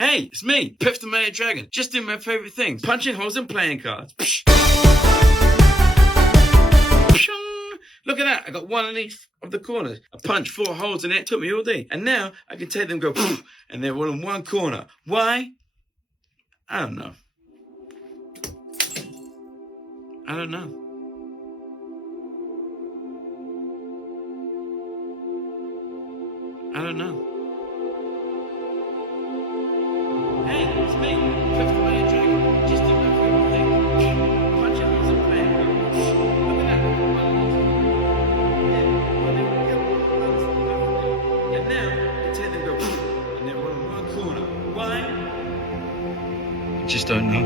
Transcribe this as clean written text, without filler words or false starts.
Hey, it's me, Piff the Magic Dragon. Just doing my favorite things, punching holes in playing cards. Look at that, I got one in each of the corners. I punched 4 holes in it, took me all day. And now I can take them and go, and they're all in one corner. Why? I don't know. I don't know. I don't know. Hey, it's me, Piff the Magic Dragon. Just doing my favorite thing. Punching holes in playing cards. Look at that, I got one in each. And now I can take them and go, and they're all in one corner. Why? I just don't know.